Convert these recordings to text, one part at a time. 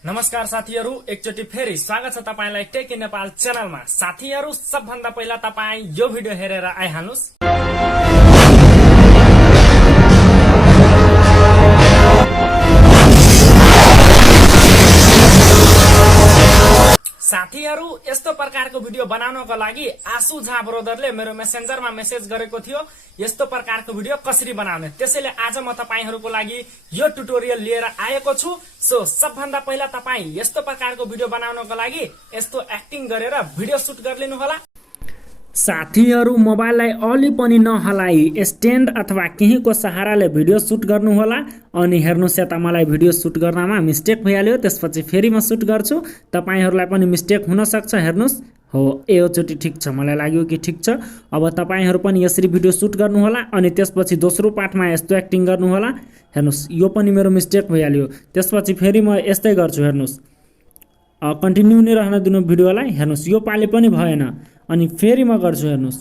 नमस्कार साथीहरु, एकचोटी फेरि स्वागत छ तपाईलाई टेक इन नेपाल च्यानलमा। साथीहरु, सबभन्दा पहिला तपाई यो भिडियो हेरेर आइहाल्नुस्। साथीहरु, यस्तो प्रकारको भिडियो बनाउनको लागि आशु झा ब्रदरले मेरो मेसेन्जरमा मेसेज गरेको थियो, यस्तो प्रकारको भिडियो कसरी बनाउने। त्यसैले आज म तपाईहरुको लागि यो ट्युटोरियल लिएर आएको छु। सो सबभन्दा पहिला तपाई यस्तो प्रकारको भिडियो बनाउनको लागि यस्तो एक्टिङ गरेर भिडियो सुट गरिलिनु होला। साथीहरु, मोबाइललाई अलि पनि नहलाई स्ट्यान्ड अथवा केहीको सहाराले भिडियो सुट गर्नु होला। अनि हेर्नुस्, यता मलाई भिडियो सुट गर्नमा मिस्टेक भइहाल्यो, त्यसपछि फेरि म सुट गर्छु। तपाईहरुलाई पनि मिस्टेक हुन सक्छ। हेर्नुस्, हो एचोटी ठीक छ, मलाई लाग्यो कि ठीक छ। अब तपाईहरु पनि यसरी भिडियो सुट गर्नु होला अनि त्यसपछि दोस्रो पार्टमा यस्तो एक्टिङ गर्नु होला। हेर्नुस्, यो पनि मेरो मिस्टेक भइहाल्यो, त्यसपछि फेरि म यस्तै गर्छु। हेर्नुस्, कन्टिन्यू नै रहन दिनु भिडियोलाई। हेर्नुस्, यो पाली पनि भएन अनि फेरि म गर्छु। हेर्नुस्,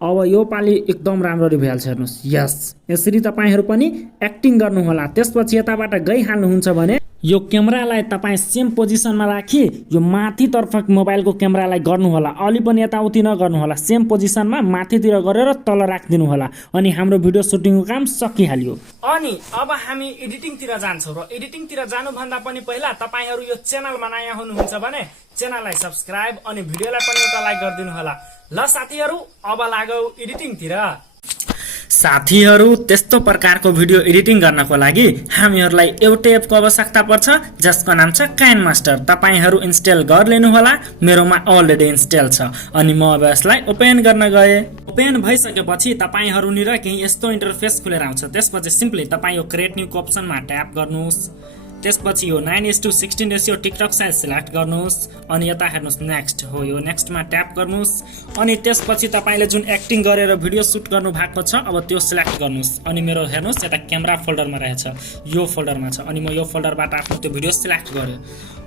अब यो पाली एकदम राम्ररी भइहाल्छ। हेर्नुस्, यस, यसरी तपाईहरु पनि एक्टिङ गर्नु होला। त्यसपछि यताबाट गइहाल्नुहुन्छ भने यो क्यामेरालाई तपाई सेम पोजिसनमा राखी यो माथितर्फ मोबाइलको क्यामेरालाई गर्नु होला। अलि पनि यताउति नगर्नु होला, सेम पोजिसनमा माथितिर गरेर तल राखिदिनु होला। अनि हाम्रो भिडियो सुटिङको काम सकिहाल्यो। अनि अब हामी एडिटिङतिर जान्छौँ र एडिटिङतिर जानुभन्दा पनि पहिला तपाईहरु यो च्यानलमा नयाँ हुनुहुन्छ भने च्यानललाई सब्स्क्राइब अनि भिडियोलाई पनि एउटा लाइक गरिदिनु होला। ल साथीहरु, अब लागौ एडिटिङतिर। साथीहरु, त्यस्तो प्रकारको भिडियो एडिटिङ गर्नको लागि हामीहरुलाई एउटै एपको आवश्यकता पर्छ, जसको नाम छ काइनमास्टर। तपाईहरु इन्स्टल गरिलिनु होला। मेरोमा अलरेडी इन्स्टल छ अनि म अब यसलाई ओपन गर्न गए। ओपन भइसकेपछि तपाईहरुनिर केही यस्तो इन्टरफेस खुलेर आउँछ। त्यसपछि सिम्पली तपाई यो क्रिएट न्यू को अप्सनमा ट्याप गर्नुस्। त्यसपछि यो 9:16 रेशियो टिकटक साइज सिलेक्ट गर्नुस् अनि यता हेर्नुस् नेक्स्ट हो, यो नेक्स्टमा ट्याप गर्नुस् अनि त्यसपछि तपाईले जुन एक्टिङ गरेर भिडियो सुट गर्नु भएको छ अब त्यो सिलेक्ट गर्नुस्। अनि मेरो हेर्नुस् यता क्यामेरा फोल्डरमा रहेछ, यो फोल्डरमा छ अनि म यो फोल्डरबाट आफ्नो त्यो भिडियो सिलेक्ट गरे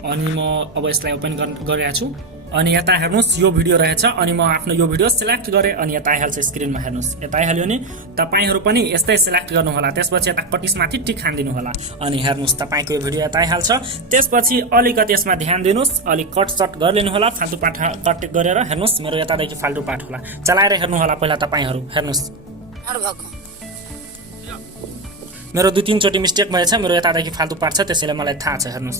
अनि म अब यसलाई ओपन गरिरहेको छु। अनि यता हेर्नुस् यो भिडियो रहेछ अनि म आफ्नो यो भिडियो सिलेक्ट गरे अनि यता आइहाल्छ स्क्रिनमा। हेर्नुस्, यता आइहाल्यो नि। तपाईहरु पनि यस्तै सिलेक्ट गर्नु होला। त्यसपछि यता कटिसमाथि टिक खान्दिनु होला अनि हेर्नुस् तपाईको यो भिडियो यता आइहाल्छ। त्यसपछि अलिकति यसमा ध्यान दिनुस्, अलि कट सट गरिदिनु होला, फाल्तु पाठ कट गरेर। हेर्नुस्, मेरो यतादेखि फाल्तु पाठ होला, चलाएर हेर्नु होला पहिला तपाईहरु। हेर्नुस्, मेरो 2-3 चोटी मिस्टेक भएछ, मेरो यतादेखि फाल्तु पाठ छ, त्यसैले मलाई थाहा छ। हेर्नुस्,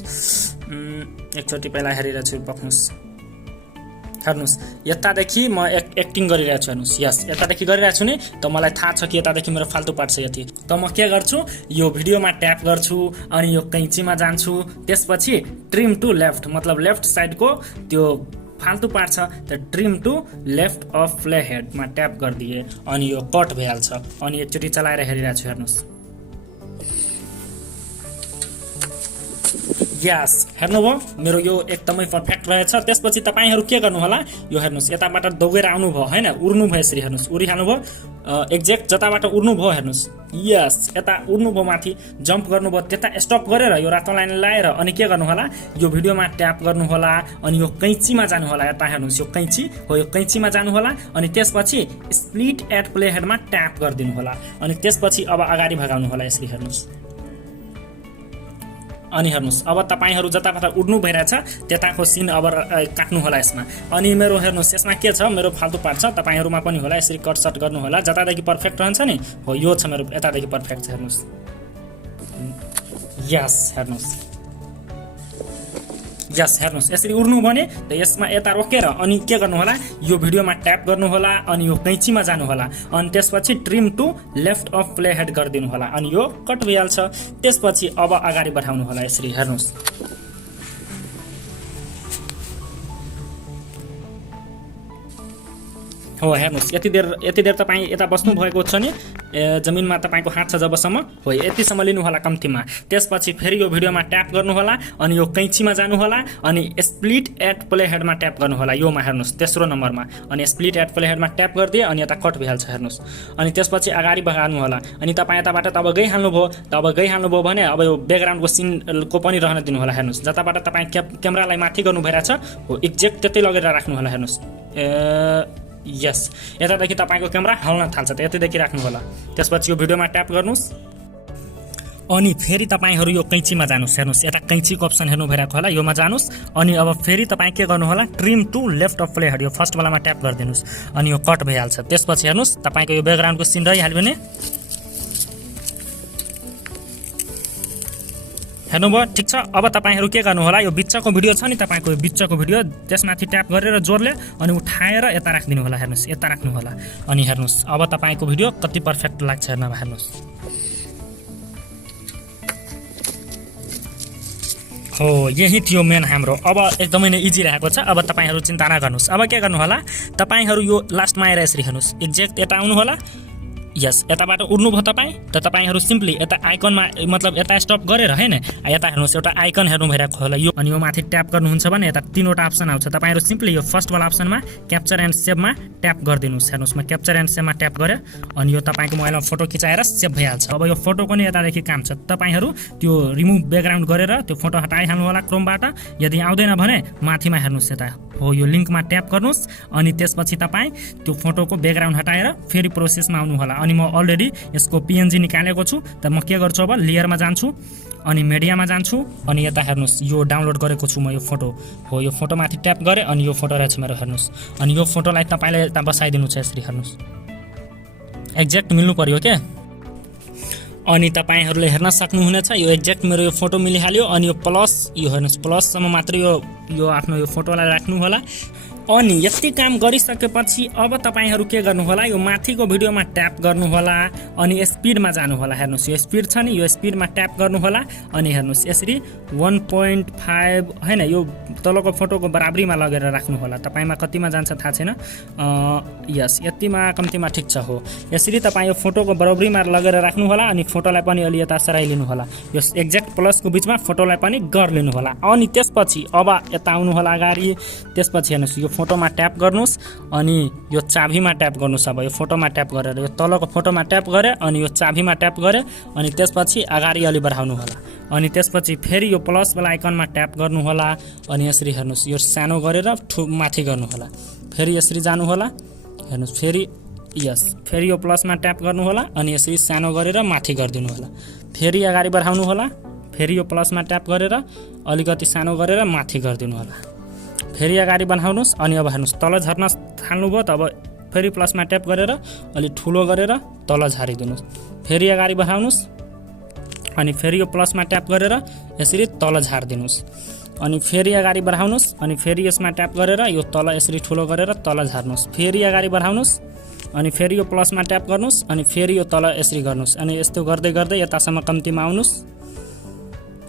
एकचोटी पहिला हेरिरहेको छु, पक्नुस्। हेर्नुस्, यतादेखि म एक्टिङ गरिरहेको छु। हेर्नुस्, यस, यतादेखि गरिरहेको छु नि, त मलाई थाहा छ कि यतादेखि मेरो फाल्तु पार्ट छ यति। त म के गर्छु, यो भिडियोमा ट्याप गर्छु अनि यो कैँचीमा जान्छु। त्यसपछि ट्रिम टु लेफ्ट, मतलब लेफ्ट साइडको त्यो फाल्तु पार्ट छ त्यो trim to left of play हेडमा ट्याप गरिदिए अनि यो कट भइहाल्छ। अनि एकचोटि चलाएर हेरिरहेको छु। हेर्नुस्, यस, हेर्नुभयो मेरो यो एकदमै परफेक्ट रहेछ। त्यसपछि तपाईहरु के गर्नु होला, यो हेर्नुस् यताबाट दौडेर आउनु भयो हैन, उड्नु भयो यसरी। हेर्नुस्, उडिहाल्नु भयो, एक्ज्याक्ट जताबाट उड्नु भयो। हेर्नुस्, यस, यता उड्नु भयो, माथि जम्प गर्नु भयो, त्यता स्टप गरेर यो रातो लाइन लाएर अनि के गर्नु होला, यो भिडियोमा ट्याप गर्नु होला अनि यो कैँचीमा जानु होला। यता हेर्नुस्, यो कैँची हो, यो कैँचीमा जानु होला अनि त्यसपछि स्प्लिट एट प्ले हेडमा ट्याप गरिदिनु होला अनि त्यसपछि अब अगाडि भगाउनु होला यसरी। हेर्नुस्, अनि हेर्नुस् अब तपाईहरु जताबाट उड्नु भइरहेछ त्यताको सिन अब काट्नु होला यसमा। अनि मेरो हेर्नुस् यसमा के छ, मेरो फाल्तु पार्ट छ, तपाईहरुमा पनि होला, यसरी कट सट गर्नु होला। जतादेखि परफेक्ट रहन्छ नि, हो यो छ मेरो, यतादेखि परफेक्ट छ। हेर्नुस्, यस, हेर्नुस्, यस, हेर्नुस् यसरी उड्नु भने त यसमा यता रोकेर अनि के गर्नु होला, यो भिडियोमा ट्याप गर्नु होला अनि यो कैँचीमा जानु होला अनि त्यसपछि trim to left of playhead गरिदिनु होला अनि यो कट भइहाल्छ। त्यसपछि अब अगाडि बढाउनु होला यसरी। हेर्नुस्, हो, हेर्नुस् यति देर तपाई यता बस्नु भएको छ नि, जमिनमा तपाईको हात छ जबसम्म, हो यतिसम्म लिनु होला कम्तीमा। त्यसपछि फेरि यो भिडियोमा ट्याप गर्नु होला अनि यो कैँचीमा जानु होला अनि स्प्लिट एट प्ले हेडमा ट्याप गर्नु होला, योमा। हेर्नुस्, तेस्रो नम्बरमा अनि स्प्लिट एट प्ले हेडमा ट्याप गरिदिए अनि यता कट भइहाल्छ। हेर्नुस्, अनि त्यसपछि अगाडि बढाउनु होला अनि तपाई यताबाट तब गइहाल्नु भयो भने अब यो ब्याकग्राउन्डको सिनको पनि रहन दिनु होला। हेर्नुस्, जताबाट तपाई क्यामेरालाई माथि गर्नु भइरहेछ हो एक्ज्याक्ट त्यतै लगेर राख्नु होला। हेर्नुस्, यस, यतादेखि तपाईको क्यामेरा हल्न थाल्छ त यतिदेखि राख्नु होला। त्यसपछि यो भिडियोमा ट्याप गर्नुस् अनि फेरि तपाईहरु यो कैंचीमा जानुस् हेर्नुस् यता कैंचीको अप्सन हेर्नु भइराको होला योमा जानुस् अनि अब फेरि तपाई के गर्नु होला trim to left of playhead यो फर्स्ट वालामा ट्याप गर्दिनुस् अनि यो कट भइहाल्छ त्यसपछि हेर्नुस् तपाईको यो ब्याकग्राउन्डको सिन रहिहाल्यो भने हेर्नुभयो ठीक छ अब तपाईहरु के गर्नु होला यो बिचको भिडियो छ नि तपाईको बिचको भिडियो त्यसमाथि ट्याप गरेर जोरले अनि उठाएर यता राख्दिनु होला हेर्नुस् यता राख्नु होला अनि हेर्नुस् अब तपाईको भिडियो कति परफेक्ट लाग्छ हेर्नुस् हो यही थियो मेन हाम्रो अब एकदमै नै इजी रहेको छ अब तपाईहरु चिन्ता नगर्नुस् अब के गर्नु होला तपाईहरु यो लास्टमा आएर यसरी हेर्नुस् एक्ज्याक्ट यता आउनु होला यस यताबाट उड्नु भयो तपाई त तपाईहरु सिम्पली यता आइकनमा मतलब यता स्टप गरेर हैन यता हेर्नुस् एउटा आइकन हेर्नु भइराको होला यो अनि यो माथि ट्याप गर्नुहुन्छ भने यता तीनवटा अप्सन आउँछ तपाईहरु सिम्पली यो फर्स्ट वाला अप्सनमा क्याप्चर एन्ड सेभमा ट्याप गर्दिनुस् हेर्नुस् म क्याप्चर एन्ड सेभमा ट्याप गरे अनि यो तपाईको मोबाइलमा फोटो खिचाएर सेभ भइहाल्छ अब यो फोटोको नि यतादेखि काम छ तपाईहरु त्यो रिमुभ ब्याकग्राउन्ड गरेर त्यो फोटो हटाइहाल्नु होला क्रोमबाट यदि आउँदैन भने माथिमा हेर्नुस् यता हो यो लिंकमा ट्याप गर्नुस् अनि त्यसपछि तपाई त्यो फोटोको ब्याकग्राउन्ड हटाएर फेरि प्रोसेसमा आउनु होला अनि म अलरेडी यसको पीएनजी निकालेको छु त म के गर्छु अब लेयरमा जान्छु अनि मिडियामा जान्छु अनि यता हेर्नुस् यो डाउनलोड गरेको छु म यो फोटो हो यो फोटोमाथि ट्याप गरे अनि यो फोटो रहेछ मेरो हेर्नुस् अनि यो फोटोलाई तपाईले यता बसाइदिनु छ यसरी हेर्नुस् एक्ज्याक्ट मिल्नु पर्यो के अनि तपाईहरुले हेर्न सक्नुहुनेछ यो एक्ज्याक्ट मेरो यो फोटो मिलिहाल्यो अनि यो प्लस यो हेर्नुस् प्लस सम्म मात्र यो आफ्नो यो फोटोलाई राख्नु होला अनि यति काम गरिसकेपछि अब तपाईहरु के गर्नु होला यो माथिको भिडियोमा ट्याप गर्नु होला अनि स्पिडमा जानु होला हेर्नुस् यो स्पिड छ नि यो स्पिडमा ट्याप गर्नु होला अनि हेर्नुस् यसरी 1.5 हैन यो तलको फोटोको बराबरीमा लगेर राख्नु होला तपाईमा कतिमा जान्छ थाहा छैन यस यतिमा कम्तिमा ठीक छ हो यसरी तपाई यो फोटोको बराबरीमा लगेर राख्नु होला अनि फोटोलाई पनि अलि यता सराइलिनु होला यो एक्ज्याक्ट प्लसको बीचमा फोटोलाई पनि गर्लिनु होला अनि त्यसपछि अब यता आउनु होला अगाडि त्यसपछि हेर्नुस् यो फोटोमा ट्याप गर्नुस् अनि यो चाबीमा ट्याप गर्नुस् अब यो फोटोमा ट्याप गरेर यो तलको फोटोमा ट्याप गरे अनि यो चाबीमा ट्याप गरे अनि त्यसपछि अगाडि अलि बढाउनु होला अनि त्यसपछि फेरि यो प्लस वाला आइकनमा ट्याप गर्नु होला अनि यसरी हेर्नुस् यो सानो गरेर माथि गर्नु होला फेरि यसरी जानु होला हेर्नुस् फेरि यस फेरि यो प्लसमा ट्याप गर्नु होला अनि यसरी सानो गरेर माथि गर्दिनु होला फेरि अगाडि बढाउनु होला फेरि यो प्लसमा ट्याप गरेर अलिकति सानो गरेर माथि गर्दिनु होला फेरि अगाडि बढाउनुस् अनि अब हेर्नुस् तल झर्न थाल्नुभयो त अब फेरि प्लसमा ट्याप गरेर अलि ठुलो गरेर तल झारिदिनुस् फेरि अगाडि बढाउनुस् अनि फेरि यो प्लसमा ट्याप गरेर यसरी तल झार्दिनुस् अनि फेरि अगाडि बढाउनुस् अनि फेरि यसमा ट्याप गरेर यो तल यसरी ठुलो गरेर तल झार्नुस् फेरि अगाडि बढाउनुस् अनि फेरि यो प्लसमा ट्याप गर्नुस् अनि फेरि यो तल यसरी गर्नुस् अनि यस्तो गर्दै गर्दै यतासम्म कम्तिमा आउनुस्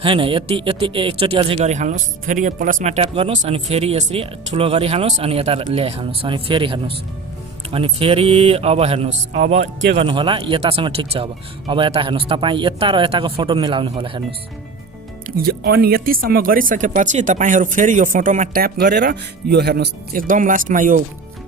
हैन यति एकचोटी अझै गरिहाल्नुस् फेरि यो प्लसमा ट्याप गर्नुस् अनि फेरि यसरी ठुलो गरिहाल्नुस् अनि यता ल्याइहाल्नुस् अनि फेरि हेर्नुस् अनि फेरि अब हेर्नुस् अब के गर्नु होला यतासम्म ठीक छ अब यता हेर्नुस् तपाई यता र यताको फोटो मिलाउनु होला हेर्नुस् अनि यतिसम्म गरिसकेपछि तपाईहरु फेरि यो फोटोमा ट्याप गरेर यो हेर्नुस् एकदम लास्टमा यो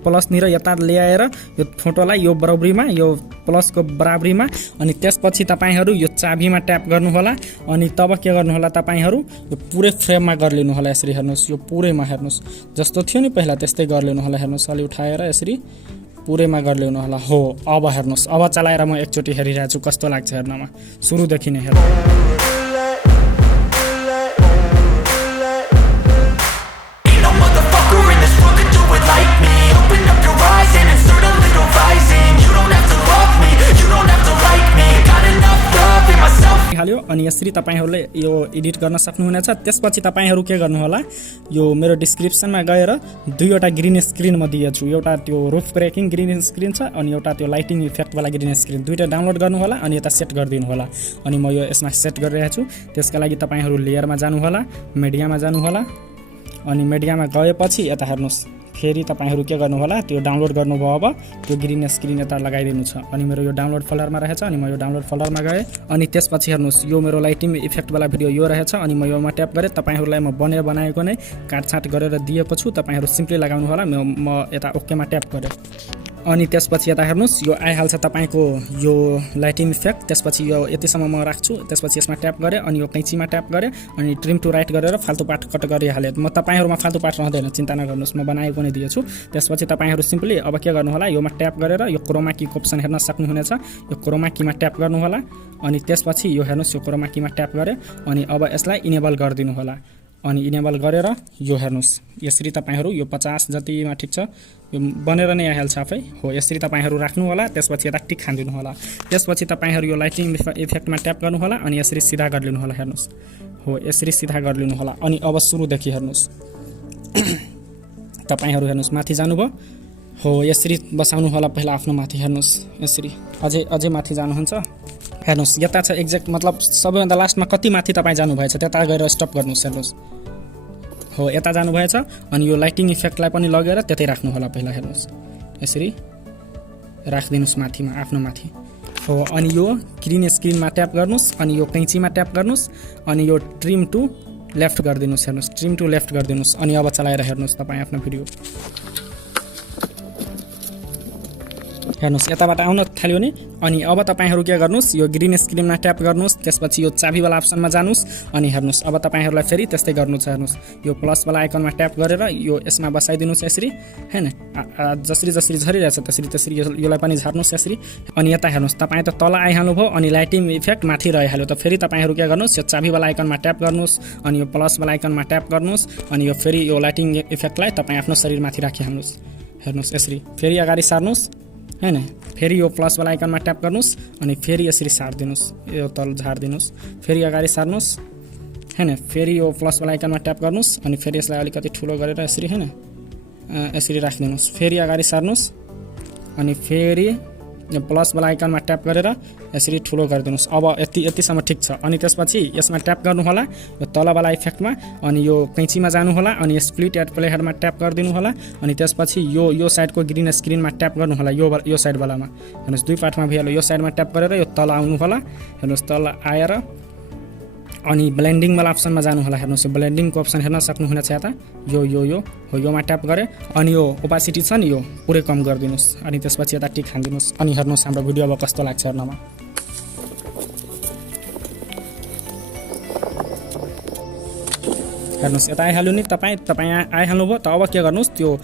प्लस निर यता ल्याएर यो फोटोलाई यो बराबरीमा यो प्लसको बराबरीमा अनि त्यसपछि तपाईहरु यो चाबीमा ट्याप गर्नु होला अनि तब के गर्नु होला तपाईहरु यो पुरै फ्रेममा गर्लिनु होला यसरी हेर्नुस् यो पुरैमा हेर्नुस् जस्तो थियो नि पहिला त्यस्तै गर्लिनु होला हेर्नुस् अलि उठाएर यसरी पुरैमा गर्लिनु होला हो अब हेर्नुस् अब चलाएर म एकचोटी हेरिरहेछु छु कस्तो लाग्छ हेर्नमा सुरुदेखि नै हेर्नु हाल्यो अनि यसरी तपाईहरुले यो एडिट गर्न सक्नुहुनेछ त्यसपछि तपाईहरु के गर्नु होला यो मेरो डिस्क्रिप्सनमा गएर दुईवटा ग्रीन स्क्रिन म दिएछु एउटा त्यो रूफ ब्रेकिङ ग्रीन स्क्रिन छ अनि एउटा त्यो लाइटिङ इफेक्ट वाला ग्रीन स्क्रिन दुईटा डाउनलोड गर्नु होला अनि यता सेट गर्दिनु होला अनि म यो यसमा सेट गरिरहेछु त्यसका लागि तपाईहरु लेयरमा जानु होला मिडियामा जानु होला अनि मिडियामा गएपछि यता हेर्नुस् फेरि तपाईहरु के गर्नु होला त्यो डाउनलोड गर्नुभयो अब त्यो ग्रीन स्क्रिन यता लगाइदिनु छ अनि मेरो यो डाउनलोड फोल्डरमा रहेछ अनि म यो डाउनलोड फोल्डरमा गए अनि त्यसपछि हेर्नुस् यो मेरो लाइटिङ इफेक्ट वाला भिडियो यो रहेछ अनि म योमा ट्याप गरे तपाईहरुलाई म बनाएको नै काटछाट गरेर दिएको छु तपाईहरु सिम्पली लगाउनु होला म यता ओकेमा ट्याप गरे अनि त्यसपछि यता हेर्नुस् यो आइहाल्छ तपाईको यो लाइटिङ इफेक्ट। त्यसपछि यो यतिसम्म म राख्छु। त्यसपछि यसमा ट्याप गरे अनि यो कैँचीमा ट्याप गरे अनि ट्रिम टु राइट गरेर फाल्तु पार्ट कट गरिहाले। म तपाईहरुमा फाल्तु पार्ट रहँदैन, चिन्ता नगर्नुस्, म बनाएको नै दिएछु। त्यसपछि तपाईहरु सिम्पली अब के गर्नु होला, योमा ट्याप गरेर यो क्रोमा की अप्सन हेर्न सक्नुहुनेछ। यो क्रोमा कीमा ट्याप गर्नु होला अनि त्यसपछि यो हेर्नुस् यो क्रोमा कीमा ट्याप गरे अनि अब यसलाई इनेबल गरिदिनु होला। अनि इनेबल गरेर यो हेर्नुस् यसरी तपाईहरु यो 50 जतिमा ठीक छ, यो बनेर नै आइहाल्छ आफै। हो यसरी तपाईहरु राख्नु होला। त्यसपछि यता टिक खान्दिनु होला। त्यसपछि तपाईहरु यो लाइटिङ इफेक्टमा ट्याप गर्नु होला अनि यसरी सिधा गरिदिनु होला। हेर्नुस् हो यसरी सिधा गरिदिनु होला। अनि अब सुरुदेखि हेर्नुस् तपाईहरु हेर्नुस् माथि जानुभयो। हो यसरी बसाउनु होला पहिला आफ्नो माथि। हेर्नुस् यसरी अझै माथि जानुहुन्छ। हेर्नुस् यता छ एक्ज्याक्ट, मतलब सबैभन्दा लास्टमा कति माथि तपाईँ जानुभएछ त्यता गएर स्टप गर्नुस्। हेर्नुस् हो यता जानुभएछ अनि यो लाइटिङ इफेक्टलाई पनि लगेर त्यतै राख्नु होला पहिला। हेर्नुस् यसरी राखिदिनुस् माथिमा आफ्नो माथि। हो अनि यो ग्रीन स्क्रिनमा ट्याप गर्नुस् अनि यो कैँचीमा ट्याप गर्नुस् अनि यो ट्रिम टु लेफ्ट गरिदिनुस्। हेर्नुस् ट्रिम टु लेफ्ट गरिदिनुस् अनि अब चलाएर हेर्नुस् तपाईँ आफ्नो भिडियो। हेर्नुस् यताबाट आउन थाल्यो नि। अनि अब तपाईहरु के गर्नुस्, यो ग्रीन स्क्रिनमा ट्याप गर्नुस्। त्यसपछि यो चाबी वाला अप्सनमा जानुस् अनि हेर्नुस् अब तपाईहरुलाई फेरि त्यस्तै गर्नु छ। हेर्नुस् यो प्लस वाला आइकनमा ट्याप गरेर यो यसमा बसाइदिनुस् यसरी हैन। जसरी जसरी झरिरहेछ त्यसरी त्यसरी योलाई पनि झार्नुस् यसरी। अनि यता हेर्नुस् तपाईँ त तल आइहाल्नु भयो अनि लाइटिङ इफेक्ट माथि रहिहाल्यो। त फेरि तपाईहरु के गर्नुस्, यो चाबी वाला आइकनमा ट्याप गर्नुस् अनि यो प्लस वाला आइकनमा ट्याप गर्नुस् अनि यो फेरि यो लाइटिङ इफेक्टलाई तपाईँ आफ्नो शरीरमाथि राखिहाल्नुस्। हेर्नुस् यसरी फेरि अगाडि सार्नुस् हैन। फेरि यो प्लस वाला आइकनमा ट्याप गर्नुस् अनि फेरि यसरी सार्दिनुस्, यो तल झार्दिनुस्। फेरि अगाडि सार्नुस् हैन। फेरि यो प्लस वाला आइकनमा ट्याप गर्नुस् अनि फेरि यसलाई अलिकति ठुलो गरेर यसरी हैन यसरी राखिदिनुस्। फेरि अगाडि सार्नुस् अनि फेरि यो प्लस वाला आइकनमा ट्याप गरेर यसरी ठुलो गरिदिनुस्। अब यतिसम्म ठीक छ। अनि त्यसपछि यसमा ट्याप गर्नु होला यो तल वाला इफेक्टमा अनि यो कैँचीमा जानु होला अनि स्प्लिट एट प्ले हेडमा ट्याप गरिदिनु होला अनि त्यसपछि यो साइडको ग्रीन स्क्रिनमा ट्याप गर्नु होला यो साइड वालामा। हेर्नुस् दुई पार्टमा भइहाल्यो। यो साइडमा ट्याप गरेर यो तल आउनु होला। हेर्नुस् तल आएर अनि ब्लेन्डिङ वाला अप्सनमा जानु होला। हेर्नुस् ब्लेन्डिङको अप्सन हेर्न सक्नुहुनेछ यता यो हो योमा ट्याप गरे अनि यो ओपासिटी छ नि यो पुरै कम गरिदिनुस् अनि त्यसपछि यता टिक हान्दिनुस्। अनि हेर्नुस् हाम्रो भिडियो अब कस्तो लाग्छ हेर्नमा। हेर्नुस् यता आइहाल्यो नि तपाईँ आइहाल्नु भयो। त अब के गर्नुस्, त्यो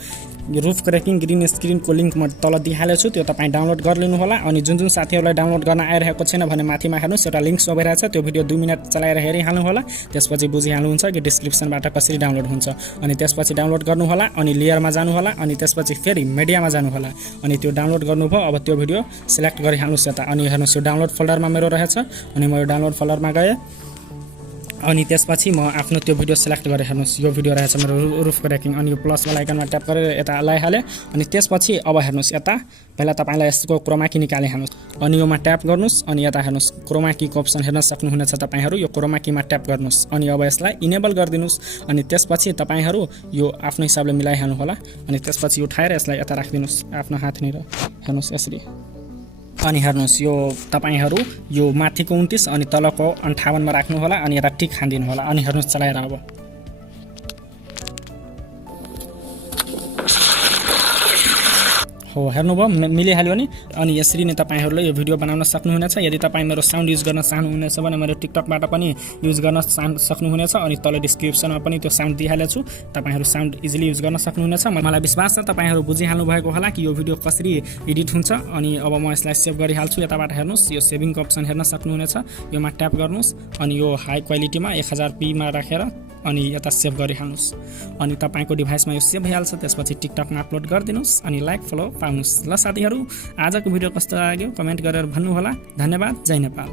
रुफ क्रैकिङ ग्रीन स्क्रिनको लिङ्क म तल दिइहालेको छु, त्यो तपाईँ डाउनलोड गरिलिनु होला। अनि जुन साथीहरूलाई डाउनलोड गर्न आइरहेको छैन भने माथिमा हेर्नुस् एउटा लिङ्क सो भइरहेछ, त्यो भिडियो 2 मिनेट चलाएर हेरिहाल्नु होला। त्यसपछि बुझिहाल्नुहुन्छ कि डिस्क्रिप्सनबाट कसरी डाउनलोड हुन्छ। अनि त्यसपछि डाउनलोड गर्नु होला अनि लेयरमा जानु होला अनि त्यसपछि फेरि मिडियामा जानु होला अनि त्यो डाउनलोड गर्नुभयो। अब त्यो भिडियो सिलेक्ट गरिहाल्नुस् यता। अनि हेर्नुस् यो डाउनलोड फोल्डरमा मेरो रहेछ अनि म यो डाउनलोड फोल्डरमा गएँ अनि त्यसपछि म आफ्नो त्यो भिडियो सिलेक्ट गरेँ। हेर्नुस् यो भिडियो रहेछ मेरो रुफ क्रैकिङ। अनि यो प्लस वाला आइकनमा ट्याप गरेर यता लगाइहालेँ। अनि त्यसपछि अब हेर्नुस् यता पहिला तपाईलाई यसको क्रोमा की निकालिहाल्नुस् अनि योमा ट्याप गर्नुस् अनि यता हेर्नुस् क्रोमा की को अप्सन हेर्न सक्नुहुनेछ तपाईहरु। यो क्रोमा कीमा ट्याप गर्नुस् अनि अब यसलाई इनेबल गरिदिनुस् अनि त्यसपछि तपाईहरु यो आफ्नो हिसाबले मिलाइहाल्नु होला। अनि त्यसपछि उठाएर यसलाई यता राखिदिनुस् आफ्नो हातनिर। हेर्नुस् यसरी। अनि हेर्नुस् यो तपाईहरु यो माथिको 29 अनि तलको 58 मा राख्नु होला अनि यता टिक हान्दिनु होला। अनि हेर्नुस् चलाएर अब हो हेर्नुभयो मिलिहाल्यो नि। अनि यसरी नै तपाईहरुले यो भिडियो बनाउन सक्नुहुनेछ। यदि तपाई मेरो साउन्ड युज गर्न चाहनुहुनेछ भने मेरो टिकटकबाट पनि युज गर्न सक्नुहुनेछ। अनि तल डिस्क्रिप्सनमा पनि त्यो साउन्ड दिइहालेछु, तपाईहरु साउन्ड इजिली युज गर्न सक्नुहुनेछ। मलाई विश्वास छ तपाईहरु बुझिहाल्नु भएको होला कि यो भिडियो कसरी एडिट हुन्छ। अनि अब म यसलाई सेभ गरिहाल्छु। यताबाट हेर्नुस् यो सेभिङको अप्सन हेर्न सक्नुहुनेछ, योमा ट्याप गर्नुस् अनि यो हाई क्वालिटीमा 1000p मा राखेर अनि यता सेभ गरिहाल्नुस्। अनि तपाईको डिभाइसमा यो सेभ भइहाल्छ। त्यसपछि टिकटकमा अपलोड गरिदिनुस् अनि लाइक फलो पाउनुस्। ल साथीहरु आजको भिडियो कस्तो लाग्यो कमेन्ट गरेर भन्नु होला। धन्यवाद। जय नेपाल।